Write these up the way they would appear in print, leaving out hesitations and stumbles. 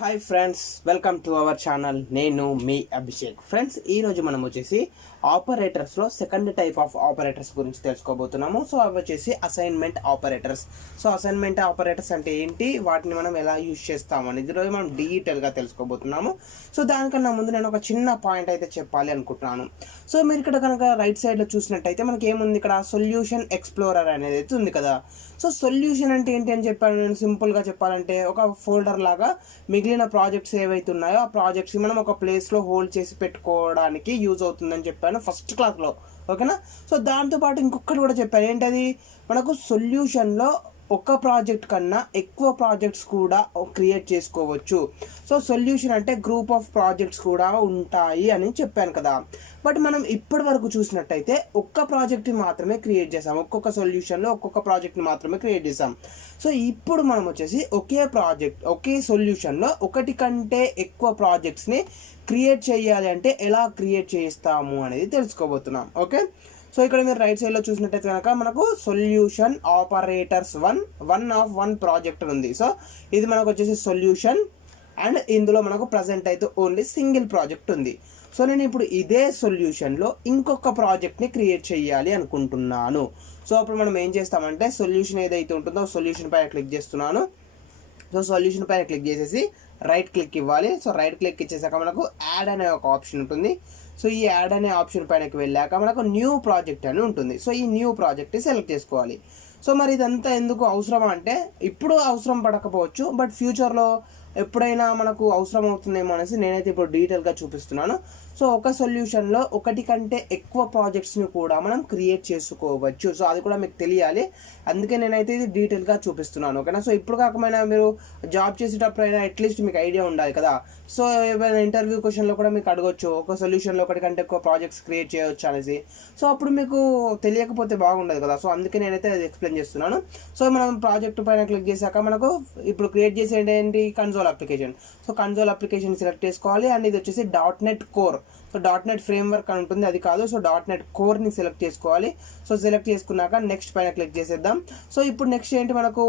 Hi friends, welcome to our channel. నేను మీ Abhishek. Friends, ఈరోజు మనం వచ్చేసి ఆపరేటర్స్లో సెకండ్ టైప్ ఆఫ్ ఆపరేటర్స్ గురించి తెలుసుకోబోతున్నాము. సో అవి వచ్చేసి assignment operators. So assignment operators అంటే ఏంటి, వాటిని మనం ఎలా యూజ్ చేస్తాము అనేది ఈరోజు మనం డీటెయిల్గా తెలుసుకోబోతున్నాము. సో దానికన్నా ముందు నేను ఒక చిన్న పాయింట్ అయితే చెప్పాలి అనుకుంటున్నాను. సో మీరు ఇక్కడ కనుక రైట్ సైడ్లో చూసినట్టయితే మనకి ఏముంది, ఇక్కడ సొల్యూషన్ ఎక్స్ప్లోరర్ అనేది అయితే ఉంది కదా. సో సొల్యూషన్ అంటే ఏంటి అని చెప్పాను నేను. సింపుల్గా చెప్పాలంటే ఒక ఫోల్డర్ లాగా మిగిలిన ప్రాజెక్ట్స్ ఏవైతే ఉన్నాయో ఆ ప్రాజెక్ట్స్ మనం ఒక ప్లేస్లో హోల్డ్ చేసి పెట్టుకోవడానికి యూజ్ అవుతుందని చెప్పాను ఫస్ట్ క్లాస్లో, ఓకేనా. సో దాంతోపాటు ఇంకొకటి కూడా చెప్పాను, ఏంటది, మనకు సొల్యూషన్లో ఒక ప్రాజెక్ట్ కన్నా ఎక్కువ ప్రాజెక్ట్స్ కూడా క్రియేట్ చేసుకోవచ్చు. సో సొల్యూషన్ అంటే గ్రూప్ ఆఫ్ ప్రాజెక్ట్స్ కూడా ఉంటాయి అని చెప్పాను కదా. బట్ మనం ఇప్పటి వరకు చూసినట్టయితే ఒక్క ప్రాజెక్ట్ని మాత్రమే క్రియేట్ చేసాం, ఒక్కొక్క సొల్యూషన్లో ఒక్కొక్క ప్రాజెక్ట్ని మాత్రమే క్రియేట్ చేసాం. సో ఇప్పుడు మనం వచ్చేసి ఒకే సొల్యూషన్లో ఒకటి కంటే ఎక్కువ ప్రాజెక్ట్స్ని క్రియేట్ చేయాలి అంటే ఎలా క్రియేట్ చేస్తాము అనేది తెలుసుకోబోతున్నాం, ఓకే. సో ఇక్కడ మీరు రైట్ సైడ్లో చూసినట్టయితే కనుక మనకు సొల్యూషన్ ఆపరేటర్స్ వన్ ప్రాజెక్ట్ ఉంది. సో ఇది మనకు వచ్చేసి సొల్యూషన్, అండ్ ఇందులో మనకు ప్రజెంట్ అయితే ఓన్లీ సింగిల్ ప్రాజెక్ట్ ఉంది. సో నేను ఇప్పుడు ఇదే సొల్యూషన్లో ఇంకొక ప్రాజెక్ట్ని క్రియేట్ చేయాలి అనుకుంటున్నాను. సో అప్పుడు మనం ఏం చేస్తామంటే సొల్యూషన్ ఏదైతే ఉంటుందో సొల్యూషన్ పైన క్లిక్ చేస్తున్నాను. సో సొల్యూషన్ పైన క్లిక్ చేసేసి రైట్ క్లిక్ ఇవ్వాలి. సో రైట్ క్లిక్ ఇచ్చేసాక మనకు యాడ్ అనే ఒక ఆప్షన్ ఉంటుంది. సో ఈ యాడ్ అనే ఆప్షన్ పైనకి వెళ్ళాక మనకు న్యూ ప్రాజెక్ట్ అని ఉంటుంది. సో ఈ న్యూ ప్రాజెక్ట్ని సెలెక్ట్ చేసుకోవాలి. సో మరి ఇదంతా ఎందుకు అవసరమా అంటే, ఇప్పుడు అవసరం పడకపోవచ్చు, బట్ ఫ్యూచర్లో ఎప్పుడైనా మనకు అవసరం అవుతుందేమో అనేసి నేనైతే ఇప్పుడు డీటెయిల్గా చూపిస్తున్నాను. సో ఒక సొల్యూషన్లో ఒకటి కంటే ఎక్కువ ప్రాజెక్ట్స్ని కూడా మనం క్రియేట్ చేసుకోవచ్చు. సో అది కూడా మీకు తెలియాలి, అందుకే నేనైతే ఇది డీటెయిల్గా చూపిస్తున్నాను, ఓకేనా. సో ఇప్పుడు కాకపోయినా మీరు జాబ్ చేసేటప్పుడైనా అట్లీస్ట్ మీకు ఐడియా ఉండాలి కదా. సో ఏమైనా ఇంటర్వ్యూ క్వశ్చన్లో కూడా మీకు అడగొచ్చు, ఒక సొల్యూషన్లో ఒకటి కంటే ఎక్కువ ప్రాజెక్ట్స్ క్రియేట్ చేయవచ్చు అనేసి. సో అప్పుడు మీకు తెలియకపోతే బాగుండదు కదా. సో అందుకే నేనైతే అది ఎక్స్ప్లెయిన్ చేస్తున్నాను. సో మనం ప్రాజెక్ట్ పైన క్లిక్ చేశాక మనకు ఇప్పుడు క్రియేట్ చేసేది ఏంటి, console application. So console application select చేసుకోవాలి. అండ్ ఇది వచ్చేసి .NET core. So .NET framework అని ఉంటుంది, అది కాదు. సో .NET కోర్ని సెలెక్ట్ చేసుకోవాలి. సో సెలెక్ట్ చేసుకున్నాక నెక్స్ట్ పైన క్లిక్ చేసేద్దాం. సో ఇప్పుడు నెక్స్ట్ ఏంటి, మనకు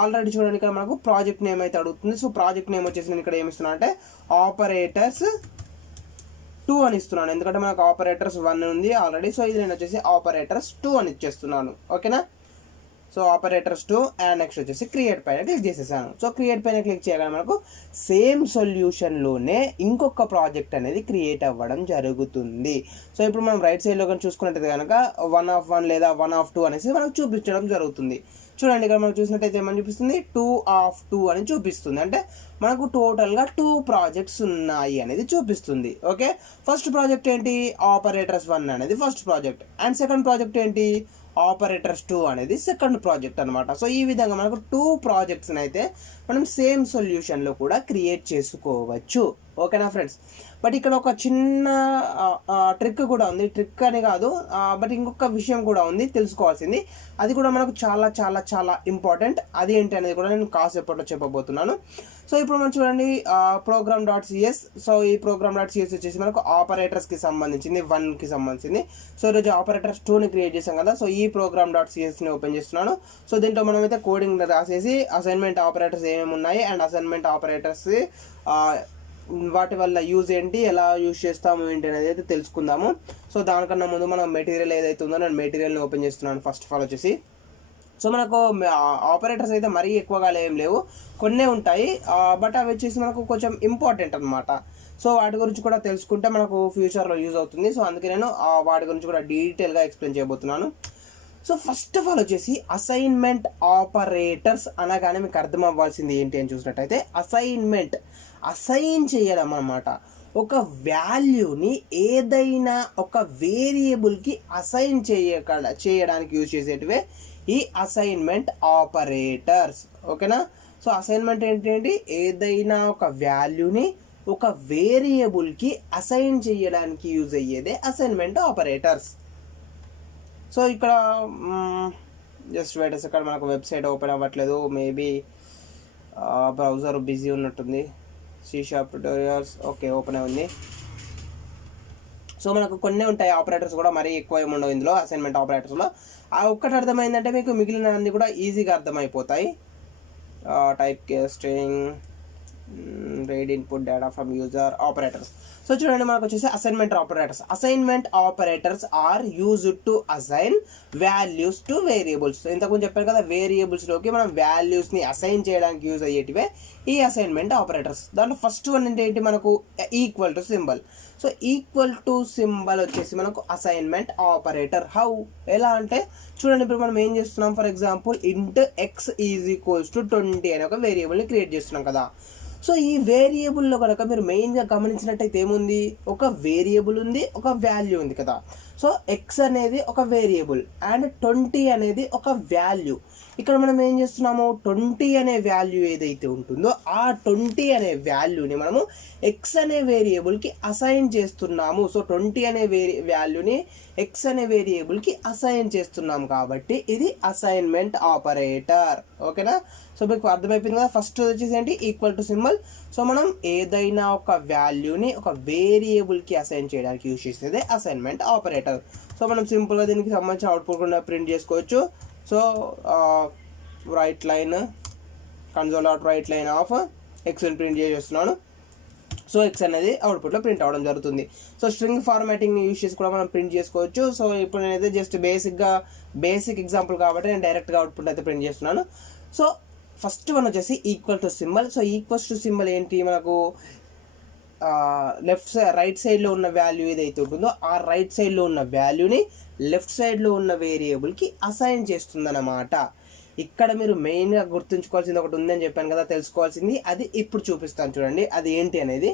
ఆల్రెడీ చూడండి ఇక్కడ మనకు ప్రాజెక్ట్ నేమ్ అయితే అడుగుతుంది. సో ప్రాజెక్ట్ నేమ్ వచ్చేసి నేను ఇక్కడ ఏమి ఇస్తున్నాను అంటే ఆపరేటర్స్ 2 అని ఇస్తున్నాను, ఎందుకంటే మనకు ఆపరేటర్స్ 1 ఉంది ఆల్రెడీ. సో ఇది నేను వచ్చేసి ఆపరేటర్స్ 2 అని ఇచ్చేస్తున్నాను, ఓకేనా. సో ఆపరేటర్స్ 2 అండ్ నెక్స్ట్ వచ్చేసి క్రియేట్ పైన క్లిక్ చేసేసాను. సో క్రియేట్ పైన క్లిక్ చేయగానే మనకు సేమ్ సొల్యూషన్లోనే ఇంకొక ప్రాజెక్ట్ అనేది క్రియేట్ అవ్వడం జరుగుతుంది. సో ఇప్పుడు మనం రైట్ సైడ్లో కానీ చూసుకున్నట్టయితే కనుక 1 లేదా 1 అనేసి మనకు చూపించడం జరుగుతుంది. చూడండి ఇక్కడ మనం చూసినట్టయితే ఏమని చూపిస్తుంది, 2 అని చూపిస్తుంది. అంటే మనకు టోటల్గా 2 ప్రాజెక్ట్స్ ఉన్నాయి అనేది చూపిస్తుంది, ఓకే. ఫస్ట్ ప్రాజెక్ట్ ఏంటి, ఆపరేటర్స్ 1 అనేది first project, and second project ఏంటి, ఆపరేటర్స్ 2 అనేది సెకండ్ ప్రాజెక్ట్ అనమాట. సో ఈ విధంగా మనకు 2 ప్రాజెక్ట్స్ని అయితే మనం సేమ్ సొల్యూషన్లో కూడా క్రియేట్ చేసుకోవచ్చు, ఓకేనా ఫ్రెండ్స్. బట్ ఇక్కడ ఒక చిన్న ట్రిక్ కూడా ఉంది, ట్రిక్ అని కాదు, బట్ ఇంకొక విషయం కూడా ఉంది తెలుసుకోవాల్సింది. అది కూడా మనకు చాలా చాలా చాలా ఇంపార్టెంట్. అది ఏంటి అనేది కూడా నేను కాసేపట్లో చెప్పబోతున్నాను. సో ఇప్పుడు మనం చూడండి program.cs. సో ఈ program.cs వచ్చేసి మనకు ఆపరేటర్స్కి సంబంధించింది, 1కి సంబంధించింది. సో ఈరోజు ఆపరేటర్స్ 2ని క్రియేట్ చేసాం కదా. సో ఈ program.csని ఓపెన్ చేస్తున్నాను. సో దీంట్లో మనం అయితే కోడింగ్ రాసేసి అసైన్మెంట్ ఆపరేటర్స్ ఏమేమి ఉన్నాయి అండ్ అసైన్మెంట్ ఆపరేటర్స్ వాటి వల్ల యూజ్ ఏంటి, ఎలా యూజ్ చేస్తాము ఏంటి అనేది అయితే తెలుసుకుందాము. సో దానికన్నా ముందు మనం మెటీరియల్ ఏదైతే ఉందో నేను మెటీరియల్ని ఓపెన్ చేస్తున్నాను ఫస్ట్ ఆఫ్ ఆల్ వచ్చేసి. సో మనకు ఆపరేటర్స్ అయితే మరీ ఎక్కువగా ఏం లేవు, కొన్నే ఉంటాయి, బట్ అవి వచ్చేసి మనకు కొంచెం ఇంపార్టెంట్ అనమాట. సో వాటి గురించి కూడా తెలుసుకుంటే మనకు ఫ్యూచర్లో యూజ్ అవుతుంది. సో అందుకే నేను వాటి గురించి కూడా డీటెయిల్గా ఎక్స్ప్లెయిన్ చేయబోతున్నాను. సో ఫస్ట్ ఆఫ్ ఆల్ వచ్చేసి అసైన్మెంట్ ఆపరేటర్స్ అనగానే మీకు అర్థం అవ్వాల్సింది ఏంటి అని చూసినట్టయితే, అసైన్ చేయడం అన్నమాట. ఒక వాల్యూని ఏదైనా ఒక వేరియబుల్కి అసైన్ చేయడానికి యూజ్ చేసేటివే ఈ అసైన్మెంట్ ఆపరేటర్స్, ఓకేనా. సో అసైన్మెంట్ ఏంటి, ఏదైనా ఒక వాల్యూని ఒక వేరియబుల్కి అసైన్ చేయడానికి యూజ్ అయ్యేదే అసైన్మెంట్ ఆపరేటర్స్. సో ఇక్కడ జస్ట్ వెయిట్ సెకండ్, మనకు వెబ్సైట్ ఓపెన్ అవ్వట్లేదు, మేబీ బ్రౌజర్ బిజీ ఉన్నట్టుంది. C# ట్యూటోరియల్స్, ఓకే, ఓపెన్ అయింది. సో మనకు కొన్ని ఉంటాయి ఆపరేటర్స్ కూడా, మరీ ఎక్కువ ఏమి ఉండవు ఇందులో అసైన్మెంట్ ఆపరేటర్స్లో. ఆ ఒక్కటి అర్థమైందంటే మీకు మిగిలిన అన్ని కూడా ఈజీగా అర్థమైపోతాయి. Type casting, read input data from user operators. So చూడండి మనకు వచ్చేసి assignment operators are used to assign values to variables. ఇంతకుముందు చెప్పాను కదా, వేరియబుల్స్లోకి మనం వాల్యూస్ని అసైన్ చేయడానికి యూజ్ అయ్యేటివే ఈ అసైన్మెంట్ ఆపరేటర్స్. దాంట్లో ఫస్ట్ వన్ ఏంటి మనకు equal to symbol. So equal to symbol వచ్చేసి మనకు అసైన్మెంట్ ఆపరేటర్. హౌ, ఎలా అంటే చూడండి, ఇప్పుడు మనం ఏం చేస్తున్నాం, ఫర్ ఎగ్జాంపుల్ ఇంట్ ఎక్స్ ఈజ్ ఈక్వల్స్ టు 20 అనే ఒక వేరియబుల్ని క్రియేట్ చేస్తున్నాం కదా. సో ఈ వేరియబుల్లో కనుక మీరు మెయిన్గా గమనించినట్టయితే ఏముంది, ఒక వేరియబుల్ ఉంది, ఒక వాల్యూ ఉంది కదా. సో ఎక్స్ అనేది ఒక వేరియబుల్ అండ్ 20 అనేది ఒక వాల్యూ. ఇక్కడ మనం ఏం చేస్తున్నాము, 20 అనే వాల్యూ ఏదైతే ఉంటుందో ఆ 20 అనే వాల్యూని మనము ఎక్స్ అనే వేరియబుల్కి అసైన్ చేస్తున్నాము. సో 20 అనే వాల్యూని ఎక్స్ అనే వేరియబుల్కి అసైన్ చేస్తున్నాము కాబట్టి ఇది అసైన్మెంట్ ఆపరేటర్. ఓకేనా? సో మీకు అర్థమైపోయింది కదా. ఫస్ట్ వచ్చేసి ఏంటి, ఈక్వల్ టు సింబల్. సో మనం ఏదైనా ఒక వాల్యూని ఒక వేరియబుల్కి అసైన్ చేయడానికి యూజ్ చేసేదే అసైన్మెంట్ ఆపరేటర్. సో మనం సింపుల్గా దీనికి సంబంధించిన అవుట్పుట్ కూడా ప్రింట్ చేసుకోవచ్చు. So write line console dot write line of ఎక్స్ని ప్రింట్ చేస్తున్నాను. సో ఎక్స్ అనేది అవుట్పుట్లో ప్రింట్ అవ్వడం జరుగుతుంది. సో స్ట్రింగ్ ఫార్మాటింగ్ని యూజ్ చేసి కూడా మనం ప్రింట్ చేసుకోవచ్చు. సో ఇప్పుడు నేనైతే జస్ట్ బేసిక్ ఎగ్జాంపుల్ కాబట్టి నేను డైరెక్ట్గా అవుట్పుట్ అయితే ప్రింట్ చేస్తున్నాను. సో ఫస్ట్ వన్ వచ్చేసి equal to symbol. So equals to symbol ఏంటి, మనకు రైట్ సైడ్లో ఉన్న వాల్యూ ఏదైతే ఉంటుందో ఆ రైట్ సైడ్లో ఉన్న వాల్యూని లెఫ్ట్ సైడ్లో ఉన్న వేరియబుల్కి అసైన్ చేస్తుందన్నమాట. ఇక్కడ మీరు మెయిన్గా గుర్తుంచుకోవాల్సింది ఒకటి ఉందని చెప్పాను కదా, తెలుసుకోవాల్సింది, అది ఇప్పుడు చూపిస్తాను చూడండి అది ఏంటి అనేది.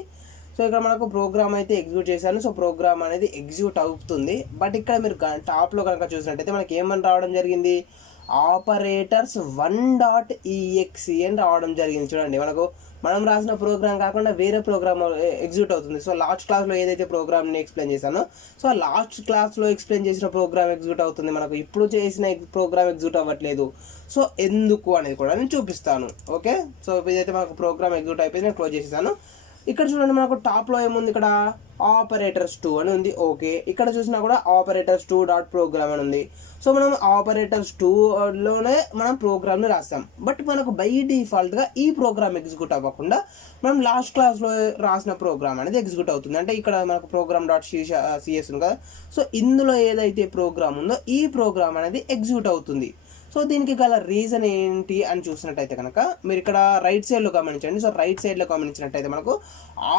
సో ఇక్కడ మనకు ప్రోగ్రామ్ అయితే ఎగ్జిక్యూట్ చేశాను. సో ప్రోగ్రామ్ అనేది ఎగ్జిక్యూట్ అవుతుంది. బట్ ఇక్కడ మీరు టాప్లో కనుక చూసినట్టయితే మనకి ఏమని రావడం జరిగింది, ఆపరేటర్స్ 1.exe అని రావడం జరిగింది. చూడండి, మనం రాసిన ప్రోగ్రామ్ కాకుండా వేరే ప్రోగ్రామ్ ఎగ్జిక్యూట్ అవుతుంది. సో లాస్ట్ క్లాస్లో ఏదైతే ప్రోగ్రామ్ని ఎక్స్ప్లెయిన్ చేశానో సో లాస్ట్ క్లాస్లో ఎక్స్ప్లెయిన్ చేసిన ప్రోగ్రామ్ ఎగ్జిక్యూట్ అవుతుంది, మనకు ఇప్పుడు చేసిన ప్రోగ్రామ్ ఎగ్జిక్యూట్ అవ్వట్లేదు. సో ఎందుకు అనేది కూడా నేను చూపిస్తాను. ఓకే, సో ఇదైతే మనకు ప్రోగ్రామ్ ఎగ్జిక్యూట్ అయిపోయింది, నేను క్లోజ్ చేసేసాను. ఇక్కడ చూడండి మనకు టాప్లో ఏముంది, ఇక్కడ ఆపరేటర్స్ 2 అని ఉంది. ఓకే, ఇక్కడ చూసినా కూడా ఆపరేటర్స్ 2 డాట్ ప్రోగ్రామ్ అని ఉంది. సో మనం ఆపరేటర్స్ 2లోనే మనం ప్రోగ్రామ్ని రాస్తాం. బట్ మనకు బై డిఫాల్ట్గా ఈ ప్రోగ్రామ్ ఎగ్జిక్యూట్ అవ్వకుండా మనం లాస్ట్ క్లాస్లో రాసిన ప్రోగ్రామ్ అనేది ఎగ్జిక్యూట్ అవుతుంది. అంటే ఇక్కడ మనకు ప్రోగ్రామ్ డాట్ సిఎస్ ఉంది కదా. సో ఇందులో ఏదైతే ప్రోగ్రామ్ ఉందో ఈ ప్రోగ్రామ్ అనేది ఎగ్జిక్యూట్ అవుతుంది. సో దీనికి గల రీజన్ ఏంటి అని చూసినట్టయితే కనుక మీరు ఇక్కడ రైట్ సైడ్లో గమనించండి. సో రైట్ సైడ్లో గమనించినట్టయితే మనకు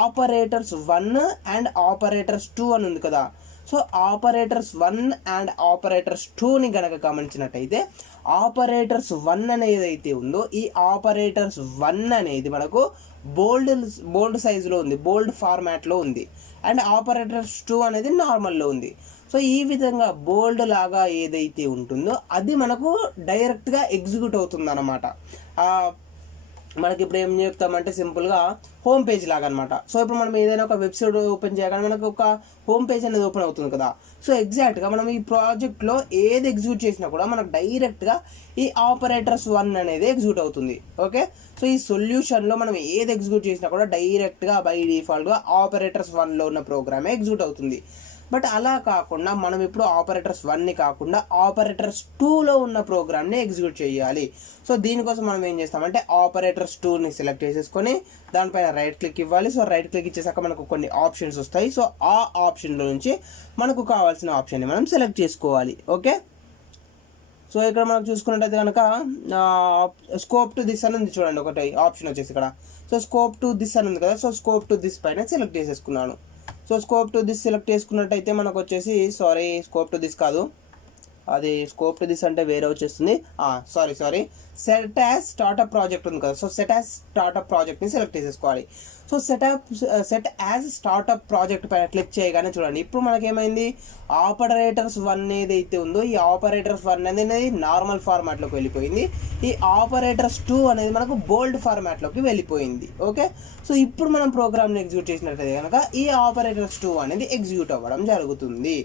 ఆపరేటర్స్ 1 అండ్ ఆపరేటర్స్ 2 అని ఉంది కదా. సో ఆపరేటర్స్ 1 అండ్ ఆపరేటర్స్ 2ని కనుక గమనించినట్టయితే ఆపరేటర్స్ 1 అనేది అయితే ఉందో ఈ ఆపరేటర్స్ 1 అనేది మనకు బోల్డ్ సైజులో ఉంది, బోల్డ్ ఫార్మాట్లో ఉంది. అండ్ ఆపరేటర్స్ 2 అనేది నార్మల్లో ఉంది. సో ఈ విధంగా బోల్డ్ లాగా ఏదైతే ఉంటుందో అది మనకు డైరెక్ట్గా ఎగ్జిక్యూట్ అవుతుంది అన్నమాట. మనకి ఇప్పుడు ఏం చెప్తామంటే సింపుల్గా హోమ్ పేజ్ లాగా అనమాట. సో ఇప్పుడు మనం ఏదైనా ఒక వెబ్సైట్ ఓపెన్ చేయగానే మనకు ఒక హోమ్ పేజ్ అనేది ఓపెన్ అవుతుంది కదా. సో ఎగ్జాక్ట్గా మనం ఈ ప్రాజెక్ట్లో ఏది ఎగ్జిక్యూట్ చేసినా కూడా మనకు డైరెక్ట్గా ఈ ఆపరేటర్స్ 1 అనేది ఎగ్జిక్యూట్ అవుతుంది. ఓకే, సో ఈ సొల్యూషన్లో మనం ఏది ఎగ్జిక్యూట్ చేసినా కూడా డైరెక్ట్గా బై డిఫాల్ట్గా ఆపరేటర్స్ 1లో ఉన్న ప్రోగ్రామే ఎగ్జిక్యూట్ అవుతుంది. బట్ అలా కాకుండా మనం ఇప్పుడు ఆపరేటర్స్ 1ని కాకుండా ఆపరేటర్స్ 2లో ఉన్న ప్రోగ్రామ్ని ఎగ్జిక్యూట్ చేయాలి. సో దీనికోసం మనం ఏం చేస్తామంటే ఆపరేటర్స్ 2ని సెలెక్ట్ చేసేసుకొని దానిపైన రైట్ క్లిక్ ఇవ్వాలి. సో రైట్ క్లిక్ ఇచ్చేసాక మనకు కొన్ని ఆప్షన్స్ వస్తాయి. సో ఆ ఆప్షన్లో నుంచి మనకు కావాల్సిన ఆప్షన్ని మనం సెలెక్ట్ చేసుకోవాలి. ఓకే, సో ఇక్కడ మనం చూసుకున్నట్టయితే కనుక స్కోప్ టు దిస్ అని ఉంది చూడండి, ఒకటి ఆప్షన్ వచ్చేసి ఇక్కడ. సో స్కోప్ టు దిస్ అని ఉంది కదా. సో స్కోప్ టు దిస్ పైన సెలెక్ట్ చేసేసుకున్నాను. So scope to this select చేసుకున్నట్టయితే మనకు వచ్చేసి స్కోప్ టు దిస్ కాదు, అది స్కోప్ టు దిస్ అంటే వేరే వచ్చేస్తుంది. Sorry set as startup project ఉంది కదా. సో సెట్ యాజ్ స్టార్ట్అప్ ప్రాజెక్ట్ని సెలెక్ట్ చేసేసుకోవాలి. So set as startup project పైన క్లిక్ చేయగానే చూడండి ఇప్పుడు మనకేమైంది, ఆపరేటర్స్ 1 ఏదైతే ఉందో ఈ ఆపరేటర్స్ 1 అనేది నార్మల్ ఫార్మాట్లోకి వెళ్ళిపోయింది. ఈ ఆపరేటర్స్ 2 అనేది మనకు బోల్డ్ ఫార్మాట్లోకి వెళ్ళిపోయింది. ఓకే, సో ఇప్పుడు మనం ప్రోగ్రామ్ని ఎగ్జిక్యూట్ చేసినట్టయితే కనుక ఈ ఆపరేటర్స్ 2 అనేది ఎగ్జిక్యూట్ అవ్వడం జరుగుతుంది.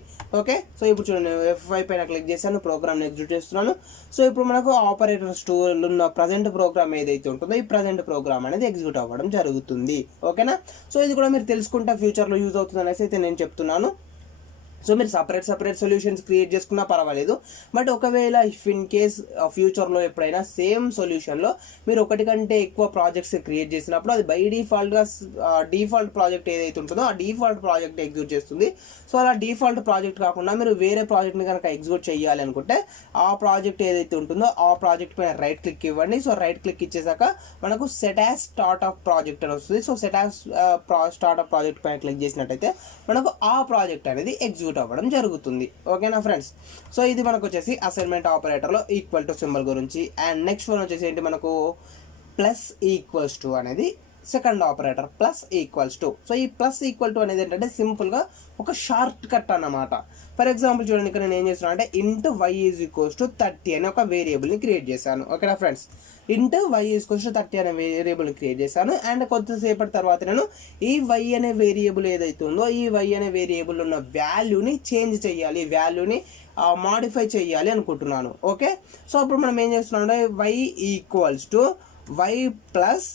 ఓకే, సో ఇప్పుడు చూడండి F5 పైన క్లిక్ చేశాను, ప్రోగ్రామ్ని ఎగ్జిక్యూట్ చేస్తున్నాను. సో ఇప్పుడు మనకు ఆపరేటర్స్ 2లో ఉన్న ప్రజెంట్ ప్రోగ్రామ్ ఏదైతే ఉంటుందో ఈ ప్రజెంట్ ప్రోగ్రామ్ అనేది ఎగ్జిక్యూట్ అవ్వడం జరుగుతుంది. ఓకేనా, సో ఇది కూడా మీరు తెలుసుకుంటే ఫ్యూచర్లో యూజ్ అవుతుంది అనేసి అయితే నేను చెప్తున్నాను. సో మీరు సపరేట్ సొల్యూషన్స్ క్రియేట్ చేసుకున్నా పర్వాలేదు. బట్ ఒకవేళ ఇఫ్ ఇన్ కేస్ ఫ్యూచర్లో ఎప్పుడైనా సేమ్ సొల్యూషన్లో మీరు ఒకటి కంటే ఎక్కువ ప్రాజెక్ట్స్ క్రియేట్ చేసినప్పుడు అది బై డిఫాల్ట్గా డిఫాల్ట్ ప్రాజెక్ట్ ఏదైతే ఉంటుందో ఆ డిఫాల్ట్ ప్రాజెక్ట్ ఎగ్జిక్యూట్ చేస్తుంది. సో అలా డిఫాల్ట్ ప్రాజెక్ట్ కాకుండా మీరు వేరే ప్రాజెక్ట్ని కనుక ఎగ్జిక్యూట్ చేయాలి అనుకుంటే ఆ ప్రాజెక్ట్ ఏదైతే ఉంటుందో ఆ ప్రాజెక్ట్ పైన రైట్ క్లిక్ ఇవ్వండి. సో రైట్ క్లిక్ ఇచ్చేసాక మనకు set as start of project అని వస్తుంది. So set as start of project పైన క్లిక్ చేసినట్టయితే మనకు ఆ ప్రాజెక్ట్ అనేది ఎగ్జిక్యూట్ అవ్వడం జరుగుతుంది. ఓకేనా ఫ్రెండ్స్. సో ఇది మనకు వచ్చేసి అసైన్మెంట్ ఆపరేటర్లో ఈక్వల్ టు సింబల్ గురించి. అండ్ నెక్స్ట్ వన్ వచ్చేసి ఏంటి, మనకు ప్లస్ ఈక్వల్స్ టు అనేది second operator, plus equals to. So ఈ ప్లస్ ఈక్వల్ టు అనేది ఏంటంటే సింపుల్గా ఒక షార్ట్ కట్ అన్నమాట. ఫర్ ఎగ్జాంపుల్ చూడండి, ఇక్కడ నేను ఏం చేస్తున్నాను అంటే int y is equals to 30 అనే ఒక వేరియబుల్ని క్రియేట్ చేశాను. ఓకేనా friends. Int y equals to 30 అనే వేరియబుల్ని క్రియేట్ చేశాను. అండ్ కొంతసేపటి తర్వాత నేను ఈ వై అనే వేరియబుల్ ఏదైతే ఉందో ఈ వై అనే వేరియబుల్ ఉన్న వాల్యూని చేంజ్ చేయాలి, వాల్యూని మాడిఫై చేయాలి అనుకుంటున్నాను. ఓకే. సో అప్పుడు మనం ఏం చేస్తున్నాం అంటే y equals to y plus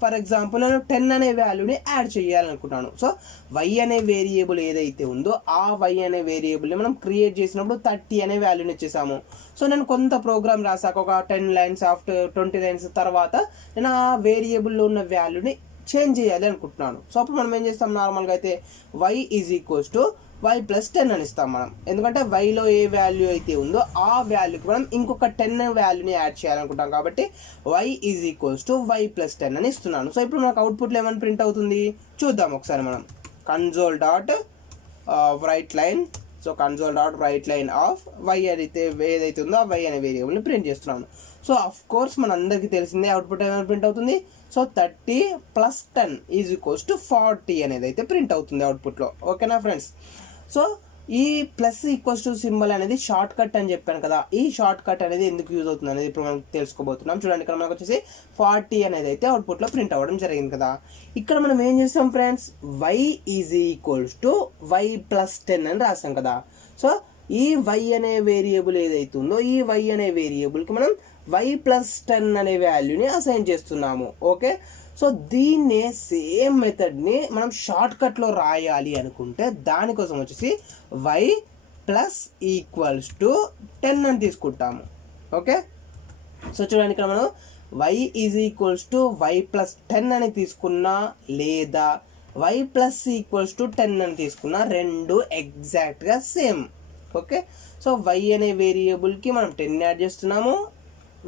for example నేను 10 అనే వాల్యూని యాడ్ చేయాలనుకుంటున్నాను. సో వై అనే వేరియబుల్ ఏదైతే ఉందో ఆ వై అనే వేరియబుల్ని మనం క్రియేట్ చేసినప్పుడు 30 అనే వాల్యూని ఇచ్చేసాము. సో నేను కొంత ప్రోగ్రామ్ రాసాక ఒక 10 లైన్స్ ఆఫ్టర్ 20 లైన్స్ తర్వాత నేను ఆ వేరియబుల్లో ఉన్న వాల్యూని చేంజ్ చేయాలి అనుకుంటున్నాను. సో అప్పుడు మనం ఏం చేస్తాం, నార్మల్గా అయితే y is equals to y plus 10 అని ఇస్తాం మనం. ఎందుకంటే వైలో ఏ వాల్యూ అయితే ఉందో ఆ వాల్యూకి మనం ఇంకొక 10 వాల్యూని యాడ్ చేయాలనుకుంటాం కాబట్టి y is equals to y plus 10 అని ఇస్తున్నాను. సో ఇప్పుడు మనకు అవుట్పుట్లో ఏమైనా ప్రింట్ అవుతుంది చూద్దాం ఒకసారి మనం. Console dot write line. So console dot write line of y అయితే ఏదైతే ఉందో ఆ వై అనే వేరియబుల్ని ప్రింట్ చేస్తున్నాను. సో అఫ్ కోర్స్ మన అందరికీ తెలిసిందే అవుట్పుట్ ఏమైనా ప్రింట్ అవుతుంది. So 30 plus 10 is equals to 40 అనేది అయితే ప్రింట్ అవుతుంది అవుట్పుట్లో. ఓకేనా ఫ్రెండ్స్. సో ఈ ప్లస్ ఈక్వల్స్ టు సింబల్ అనేది షార్ట్ కట్ అని చెప్పాను కదా, ఈ షార్ట్ కట్ అనేది ఎందుకు యూజ్ అవుతుంది అనేది ఇప్పుడు మనం తెలుసుకోబోతున్నాం. చూడండి, ఇక్కడ మనకు వచ్చేసి 40 అనేది అయితే అవుట్పుట్లో ప్రింట్ అవ్వడం జరిగింది కదా. ఇక్కడ మనం ఏం చేస్తాం friends, y is equals to y plus 10 అని రాసాం కదా. సో ఈ వై అనే వేరియబుల్ ఏదైతే ఉందో ఈ వై అనే వేరియబుల్కి మనం వై ప్లస్ 10 అనే వాల్యూని అసైన్ చేస్తున్నాము. ఓకే. సో దీన్నే సేమ్ మెథడ్ని మనం షార్ట్ కట్లో రాయాలి అనుకుంటే దానికోసం వచ్చేసి వై ప్లస్ ఈక్వల్స్ టు 10 అని తీసుకుంటాము. ఓకే. సో చూడండి, ఇక్కడ మనం y is equals to y plus 10 అని తీసుకున్నా లేదా వై ప్లస్ ఈక్వల్స్ టు 10 అని తీసుకున్నా రెండు ఎగ్జాక్ట్గా సేమ్. ఓకే. సో వై అనే వేరియబుల్కి మనం 10 యాడ్ చేస్తున్నాము,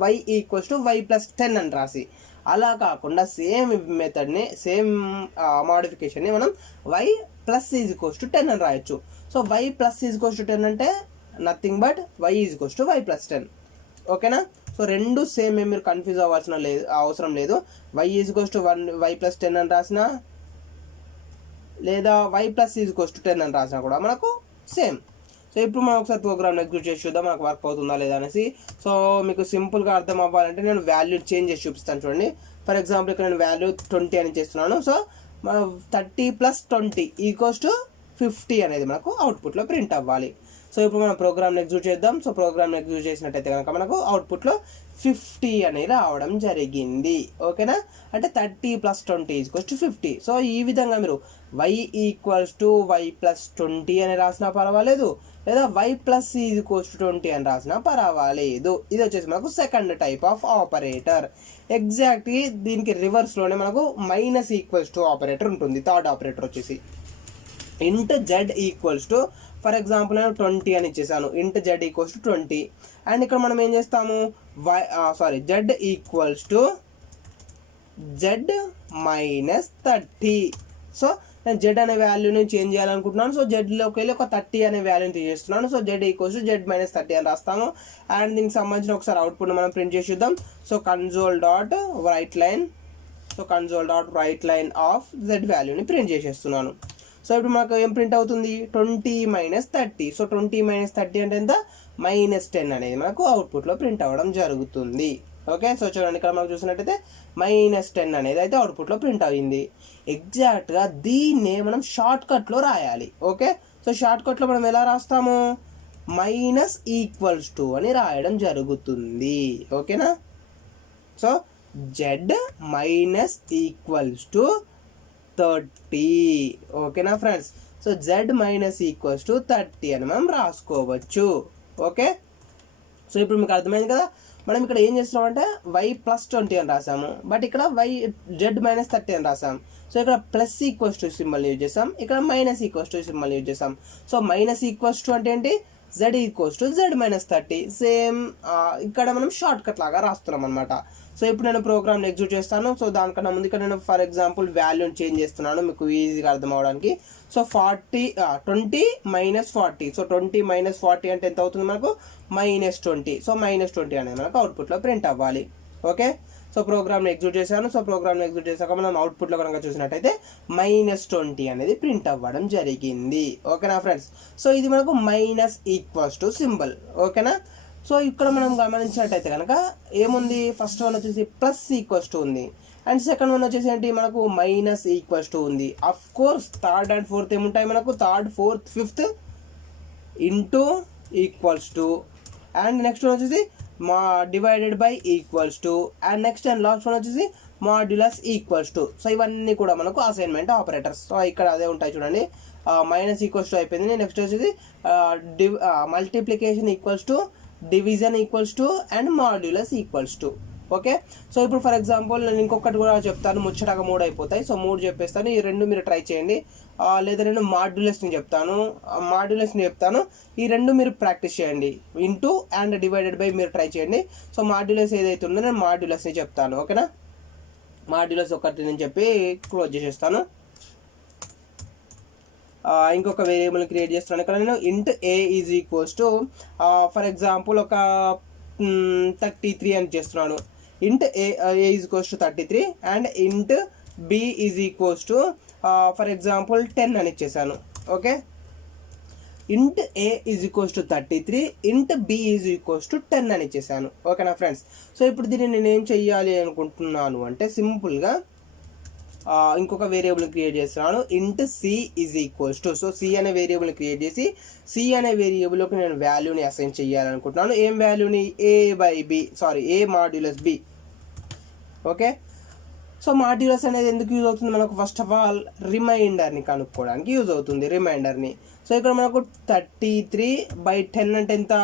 y equals to y plus 10 అని రాసి. అలా కాకుండా సేమ్ మెథడ్ని సేమ్ మోడిఫికేషన్ని మనం y plus is equals to 10 అని రాయొచ్చు. So y plus is equals to 10 అంటే nothing but y is equals to y plus 10. ఓకేనా. సో రెండు సేమ్ మీరు కన్ఫ్యూజ్ అవ్వాల్సిన అవసరం లేదు. Y is equals to y plus 10 అని రాసినా లేదా y plus is equals to 10 అని రాసినా కూడా మనకు సేమ్. సో ఇప్పుడు మనం ఒకసారి ప్రోగ్రామ్ ఎగ్జిక్యూట్ చేసి చూద్దాం మనకు వర్క్ అవుతుందా లేదా అనేసి. సో మీకు సింపుల్గా అర్థం అవ్వాలంటే నేను వాల్యూ చేంజ్ చేసి చూపిస్తాను చూడండి. ఫర్ ఎగ్జాంపుల్ ఇక్కడ నేను వాల్యూ 20 అని చేస్తున్నాను. సో 30 ప్లస్ 20 ఈక్వల్స్ టు 50 అనేది మనకు అవుట్పుట్లో ప్రింట్ అవ్వాలి. సో ఇప్పుడు మనం ప్రోగ్రామ్ని ఎగ్జిక్యూట్ చేద్దాం. సో ప్రోగ్రామ్ని ఎగ్జిక్యూట్ చేసినట్టయితే కనుక మనకు అవుట్పుట్లో 50 అనేది రావడం జరిగింది. ఓకేనా. అంటే 30 ప్లస్ 20 ఈక్వల్స్ టు 50. సో ఈ విధంగా మీరు y equals to y plus 20 అని రాసినా పర్వాలేదు, లేదా వై ప్లస్ ఈక్వల్స్ టు 20 అని రాసినా పర్వాలేదు. ఇది వచ్చేసి మనకు second type of operator. Exactly దీనికి రివర్స్లోనే మనకు మైనస్ ఈక్వల్స్ టు ఆపరేటర్ ఉంటుంది. థర్డ్ ఆపరేటర్ వచ్చేసి ఇంట్ Z equals to for example నేను 20 అని ఇచ్చేసాను. ఇంట్ జెడ్ ఈక్వల్స్ టు 20. అండ్ ఇక్కడ మనం ఏం చేస్తాము, Z equals to Z minus 30. So నేను జెడ్ అనే వాల్యూని చేంజ్ చేయాలనుకుంటున్నాను. సో జెడ్లోకి వెళ్ళి ఒక 30 అనే వాల్యూని తీసేస్తున్నాను. So Z equals to Z minus 30 అని రాస్తాము. అండ్ దీనికి సంబంధించిన ఒకసారి అవుట్పుట్ మనం ప్రింట్ చేసి చూద్దాం. So console dot write line. So console dot write line of Z వాల్యూని ప్రింట్ చేసేస్తున్నాను. సో ఇప్పుడు మనకు ఏం ప్రింట్ అవుతుంది, 20 మైనస్ 30. సో 20 మైనస్ 30 అంటే ఎంత, -10 అనేది మనకు అవుట్పుట్లో ప్రింట్ అవ్వడం జరుగుతుంది. ఓకే. సో చూడండి, ఇక్కడ మనం చూసినట్టయితే -10 అనేది అయితే అవుట్పుట్లో ప్రింట్ అయ్యింది. ఎగ్జాక్ట్గా దీన్నే మనం షార్ట్ కట్లో రాయాలి. ఓకే. సో షార్ట్ కట్లో మనం ఎలా రాస్తాము, మైనస్ ఈక్వల్స్ టు అని రాయడం జరుగుతుంది. ఓకేనా. So Z minus equals to 30. ఓకేనా friends. So Z minus equals to 30 అని మనం రాసుకోవచ్చు. ఓకే, సో ఇప్పుడు మీకు అర్థమైంది కదా. మనం ఇక్కడ ఏం చేస్తున్నాం అంటే y ప్లస్ 20 అని రాసాము, బట్ ఇక్కడ జెడ్ మైనస్ 30 అని రాసాం. సో ఇక్కడ plus equals to symbol use చేసాం, ఇక్కడ minus equals to symbol use చేసాం. సో మైనస్ ఈక్వల్స్ టు అంటే ఏంటి, Z equals to Z minus 30. Same ఇక్కడ మనం షార్ట్ కట్ లాగా రాస్తున్నాం అనమాట. సో ఇప్పుడు నేను ప్రోగ్రామ్ని ఎగ్జిక్యూట్ చేస్తాను. సో దానికన్నా ముందు ఇక్కడ నేను ఫర్ ఎగ్జాంపుల్ వాల్యూని చేంజ్ చేస్తున్నాను మీకు ఈజీగా అర్థం అవడానికి. So 20 minus 40. సో 20 మైనస్ 40 అంటే ఎంత అవుతుంది మనకు, -20. సో -20 అనేది మనకు అవుట్పుట్లో ప్రింట్ అవ్వాలి. ఓకే, సో ప్రోగ్రామ్ని ఎగ్జిక్యూట్ చేశాను. సో ప్రోగ్రామ్ని ఎగ్జిక్యూట్ చేశాక మనం అవుట్పుట్లో కనుక చూసినట్టయితే -20 అనేది ప్రింట్ అవ్వడం జరిగింది. ఓకేనా ఫ్రెండ్స్. సో ఇది మనకు మైనస్ ఈక్వల్స్ టు సింబల్. ఓకేనా. సో ఇక్కడ మనం గమనించినట్టయితే కనుక ఏముంది, ఫస్ట్ వన్ వచ్చేసి ప్లస్ ఈక్వల్స్ టు ఉంది, అండ్ సెకండ్ వన్ వచ్చేసి ఏంటి మనకు మైనస్ ఈక్వల్స్ టు ఉంది. Of course third and fourth ఏముంటాయి మనకు, third fourth fifth into equals to, and next one వచ్చేసి మా divided by equals to, and next and last one వచ్చేసి మాడ్యులస్ ఈక్వల్స్ టు. సో ఇవన్నీ కూడా మనకు అసైన్మెంట్ ఆపరేటర్స్. సో ఇక్కడ అదే ఉంటాయి చూడండి, మైనస్ ఈక్వల్స్ టు అయిపోయింది. నెక్స్ట్ వచ్చేసి multiplication equals to, division equals to, and modulus equals to. Okay, so ఇప్పుడు ఫర్ ఎగ్జాంపుల్ నేను ఇంకొకటి కూడా చెప్తాను, ముచ్చటగా 3 అయిపోతాయి. సో 3 చెప్పేస్తాను, ఈ 2 మీరు ట్రై చేయండి. లేదా నేను మాడ్యులస్ని చెప్తాను, ఈ 2 మీరు ప్రాక్టీస్ చేయండి. ఇంటూ అండ్ డివైడెడ్ బై మీరు ట్రై చేయండి. సో మాడ్యులస్ ఏదైతే ఉందో నేను మాడ్యులస్ని చెప్తాను. ఓకేనా, మాడ్యులస్ ఒకటి నేను చెప్పి క్లోజ్ చేసేస్తాను. ఇంకొక వేరియబుల్ క్రియేట్ చేస్తున్నాను. ఇక్కడ నేను int a is equals to for example ఒక 33 అని చేస్తున్నాను. Int a is equals to 33 and int b is equals to for example 10 అని ఇచ్చేసాను. ఓకే, ఇంట్ ఏ ఈజ్ ఈక్వల్స్ టు 33, ఇంట్ బి ఈజ్ ఈక్వల్స్ టు 10 అని ఇచ్చేసాను. ఓకేనా ఫ్రెండ్స్. సో ఇప్పుడు దీన్ని నేను ఏం చెయ్యాలి అనుకుంటున్నాను అంటే సింపుల్గా ఇంకొక వేరియబుల్ క్రియేట్ చేస్తున్నాను. Int c is equals to, so c అనే వేరియబుల్ క్రియేట్ చేసి సి అనే వేరియబుల్కి నేను వాల్యూని అసైన్ చేయాలనుకుంటున్నాను. ఏం వాల్యూని, a modulus b. Okay, so modulus అనేది ఎందుకు యూజ్ అవుతుంది మనకు, ఫస్ట్ ఆఫ్ ఆల్ రిమైండర్ని కనుక్కోవడానికి యూజ్ అవుతుంది, రిమైండర్ని. సో ఇక్కడ మనకు 33/10 అంటే ఎంత,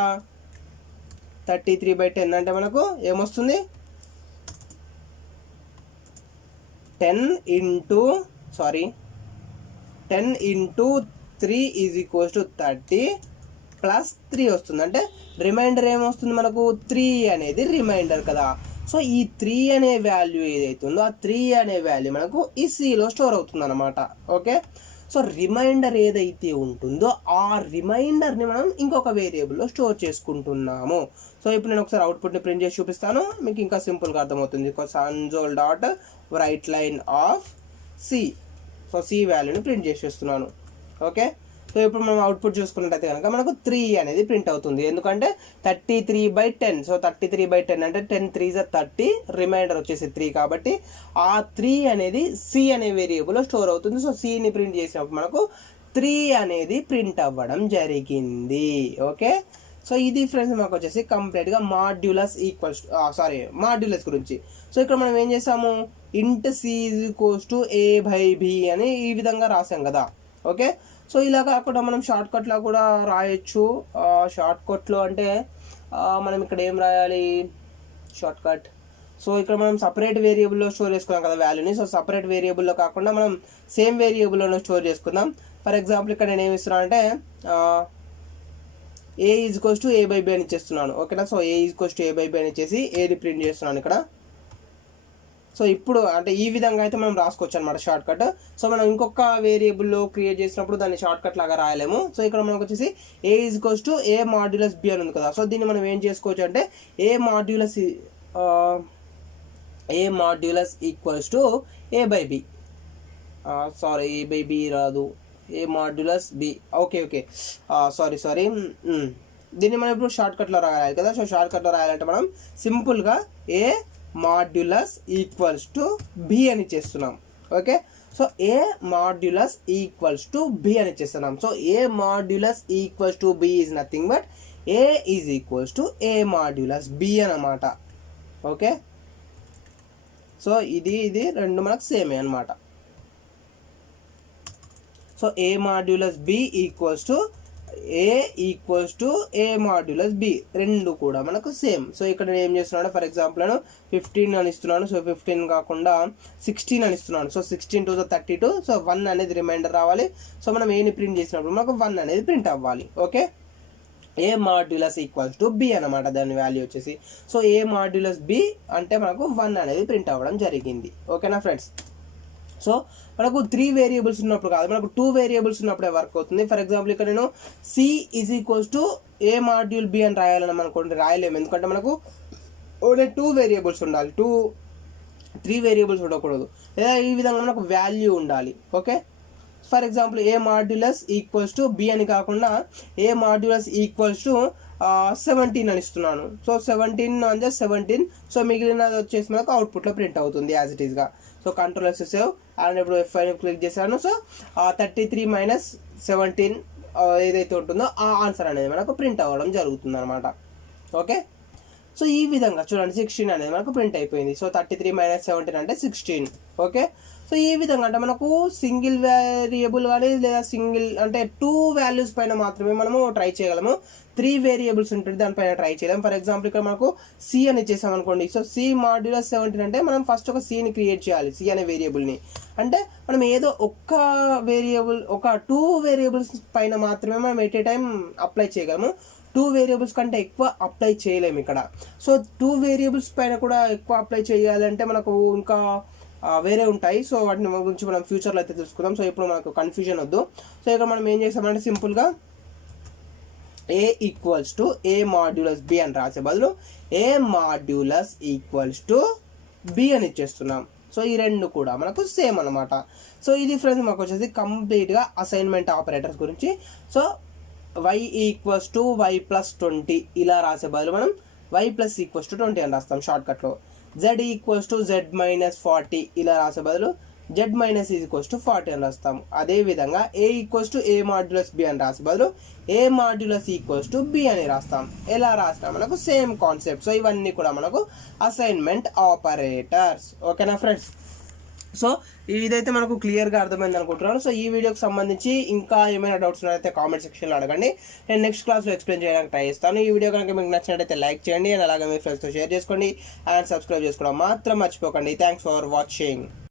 33/10 అంటే మనకు ఏమొస్తుంది, 10 into 3 is equals to 30 plus 3 వస్తుంది. అంటే రిమైండర్ ఏమొస్తుంది మనకు, 3 అనేది రిమైండర్ కదా. సో ఈ 3 అనే వాల్యూ ఏదైతే ఉందో ఆ 3 అనే వాల్యూ మనకు ఈ సిలో స్టోర్ అవుతుంది అనమాట. ఓకే, సో రిమైండర్ ఏదైతే ఉంటుందో ఆ రిమైండర్ని మనం ఇంకొక వేరియబుల్లో స్టోర్ చేసుకుంటున్నాము. సో ఇప్పుడు నేను ఒకసారి అవుట్పుట్ని ప్రింట్ చేసి చూపిస్తాను, మీకు ఇంకా సింపుల్గా అర్థమవుతుంది. Console dot write line of c. So c వాల్యూని ప్రింట్ చేసేస్తున్నాను. ఓకే, సో ఇప్పుడు మనం అవుట్పుట్ చూసుకున్నట్టయితే కనుక మనకు 3 అనేది ప్రింట్ అవుతుంది. ఎందుకంటే 33/10. సో 33/10 అంటే 10 3s 30, రిమైండర్ వచ్చేసి 3 కాబట్టి ఆ 3 అనేది సి అనే వేరియబుల్లో స్టోర్ అవుతుంది. సో సిని ప్రింట్ చేసినప్పుడు మనకు 3 అనేది ప్రింట్ అవ్వడం జరిగింది. ఓకే, సో ఇది ఫ్రెండ్స్ మాకు వచ్చేసి కంప్లీట్గా మాడ్యులస్ మాడ్యులస్ గురించి. సో ఇక్కడ మనం ఏం చేసాము, ఇంట్ c is equals to a/b అని ఈ విధంగా రాసాం కదా. ఓకే, సో ఇలా కాకుండా మనం షార్ట్కట్లో కూడా రాయొచ్చు. షార్ట్కట్లో అంటే మనం ఇక్కడ ఏం రాయాలి షార్ట్కట్. సో ఇక్కడ మనం సపరేట్ వేరియబుల్లో స్టోర్ చేసుకున్నాం కదా వాల్యూని. సో సపరేట్ వేరియబుల్లో కాకుండా మనం సేమ్ వేరియబుల్లోనే స్టోర్ చేసుకుందాం. ఫర్ ఎగ్జాంపుల్ ఇక్కడ నేను ఏమి ఇస్తున్నాను అంటే ఏ ఈజ్ ఈక్వల్స్ టు a/b అని ఇచ్చేస్తున్నాను. ఓకేనా, so A is equals to a/b అని ఇచ్చేసి ఏది ప్రింట్ చేస్తున్నాను ఇక్కడ. సో ఇప్పుడు అంటే ఈ విధంగా అయితే మనం రాసుకోవచ్చు అనమాట షార్ట్ కట్. సో మనం ఇంకొక వేరియబుల్లో క్రియేట్ చేసినప్పుడు దాన్ని షార్ట్ కట్ లాగా రాయలేము. సో ఇక్కడ మనకు వచ్చేసి a is equals to a modulus b అని ఉంది కదా. సో దీన్ని మనం ఏం చేసుకోవచ్చు అంటే a modulus equals to a/b. a/b రాదు, a modulus b. Okay, sorry. దీన్ని మనం ఇప్పుడు షార్ట్ కట్లో రాయాలి కదా. సో షార్ట్ కట్లో రాయాలంటే మనం సింపుల్గా a modulus equals to b అని చేస్తున్నాం. ఓకే, సో a modulus equals to b అని చేస్తున్నాం. So a modulus equals to b is nothing but a is equals to a modulus b అన్నమాట. ఓకే, సో ఇది రెండు మనకు సేమే అనమాట. So a modulus b equals to a modulus b, రెండు కూడా మనకు సేమ్. సో ఇక్కడ నేను ఏం చేస్తున్నాను, ఫర్ ఎగ్జాంపుల్ నేను 15 అని ఇస్తున్నాను. సో 15 కాకుండా 16 అని ఇస్తున్నాను. So 16 to the 32. సో 1 అనేది రిమైండర్ రావాలి. సో మనం ఏని ప్రింట్ చేసినప్పుడు మనకు 1 అనేది ప్రింట్ అవ్వాలి. Okay, A modulus equals to B అనమాట దాని వాల్యూ వచ్చేసి. సో ఏ మాడ్యులస్ బి అంటే మనకు 1 అనేది ప్రింట్ అవ్వడం జరిగింది. ఓకేనా ఫ్రెండ్స్. సో మనకు 3 వేరియబుల్స్ ఉన్నప్పుడు కాదు, మనకు 2 వేరియబుల్స్ ఉన్నప్పుడే వర్క్ అవుతుంది. ఫర్ ఎగ్జాంపుల్ ఇక్కడ నేను c is equals to a module b అని రాయాలని అనుకోండి, రాయలేము. ఎందుకంటే మనకు ఓన్లీ 2 వేరియబుల్స్ ఉండాలి, 3 వేరియబుల్స్ ఉండకూడదు. లేదా ఈ విధంగా మనకు వాల్యూ ఉండాలి. Okay, for example A modulus equals to b అని కాకుండా ఏ మాడ్యులస్ ఈక్వల్స్ టు 17 అని ఇస్తున్నాను. సో 17 అంటే 17. సో మిగిలినది వచ్చేసి మనకు అవుట్పుట్లో ప్రింట్ అవుతుంది యాజ్ ఇట్ ఈస్గా. సో కంట్రోల్ సేవ్ అండ్ ఇప్పుడు F5 క్లిక్ చేశాను. సో 33 మైనస్ 17 ఏదైతే ఉంటుందో ఆ ఆన్సర్ అనేది మనకు ప్రింట్ అవ్వడం జరుగుతుంది అనమాట. ఓకే, సో ఈ విధంగా చూడండి 16 అనేది మనకు ప్రింట్ అయిపోయింది. సో 33 మైనస్ 17 అంటే 16. ఓకే, సో ఈ విధంగా అంటే మనకు సింగిల్ వేరియబుల్ కానీ లేదా సింగిల్ అంటే 2 వాల్యూస్ పైన మాత్రమే మనము ట్రై చేయగలము. 3 వేరియబుల్స్ ఉంటుంది దానిపైన ట్రై చేయలేము. ఫర్ ఎగ్జాంపుల్ ఇక్కడ మనకు సి అని ఇచ్చేసాం అనుకోండి. సో సి మాడ్యులస్ 17 అంటే మనం ఫస్ట్ ఒక సిని క్రియేట్ చేయాలి, సి అనే వేరియబుల్ని. అంటే మనం ఏదో ఒక్క వేరియబుల్, ఒక 2 వేరియబుల్స్ పైన మాత్రమే మనం ఎట్ ఏ టైం అప్లై చేయగలము. 2 వేరియబుల్స్ కంటే ఎక్కువ అప్లై చేయలేము ఇక్కడ. సో 2 వేరియబుల్స్ పైన కూడా ఎక్కువ అప్లై చేయాలంటే మనకు ఇంకా వేరే ఉంటాయి. సో వాటిని గురించి మనం ఫ్యూచర్లో అయితే తెలుసుకుందాం. సో ఇప్పుడు మనకు కన్ఫ్యూజన్ వద్దు. సో ఇక్కడ మనం ఏం చేస్తామంటే సింపుల్గా a equals to a modulus b అని రాసే బదులు a modulus equals to b అని ఇచ్చేస్తున్నాం. సో ఈ రెండు కూడా మనకు సేమ్ అనమాట. సో ఇది ఫ్రెండ్స్ మనకు వచ్చేసి కంప్లీట్గా అసైన్మెంట్ ఆపరేటర్స్ గురించి. So y equals to y plus 20 ఇలా రాసే బదులు మనం y ప్లస్ ఈక్వల్స్ టు 20 అని రాస్తాం షార్ట్కట్లో. z equals to z minus 40 ఇలా రాసే బదులు z మైనస్ ఈక్వల్స్ టు 40 అని రాస్తాము. అదేవిధంగా a equals to a modulus b అని రాసే బదులు a modulus equals to b అని రాస్తాం. ఎలా రాసినా మనకు సేమ్ కాన్సెప్ట్. సో ఇవన్నీ కూడా మనకు అసైన్మెంట్ ఆపరేటర్స్. ఓకేనా ఫ్రెండ్స్. సో ఇదైతే మనకు క్లియర్గా అర్థమైంది అనుకుంటున్నాను. సో ఈ వీడియోకి సంబంధించి ఇంకా ఏమైనా డౌట్స్ ఉన్నారైతే కామెంట్ సెక్షన్లో అడగండి, నేను నెక్స్ట్ క్లాస్లో ఎక్స్ప్లెయిన్ చేయడానికి ట్రై చేస్తాను. ఈ వీడియో కనుక మీకు నచ్చినట్టయితే లైక్ చేయండి అండ్ అలాగే మీ ఫ్రెండ్స్తో షేర్ చేసుకోండి అండ్ సబ్స్క్రైబ్ చేసుకోవడం మాత్రం మర్చిపోకండి. Thanks for watching.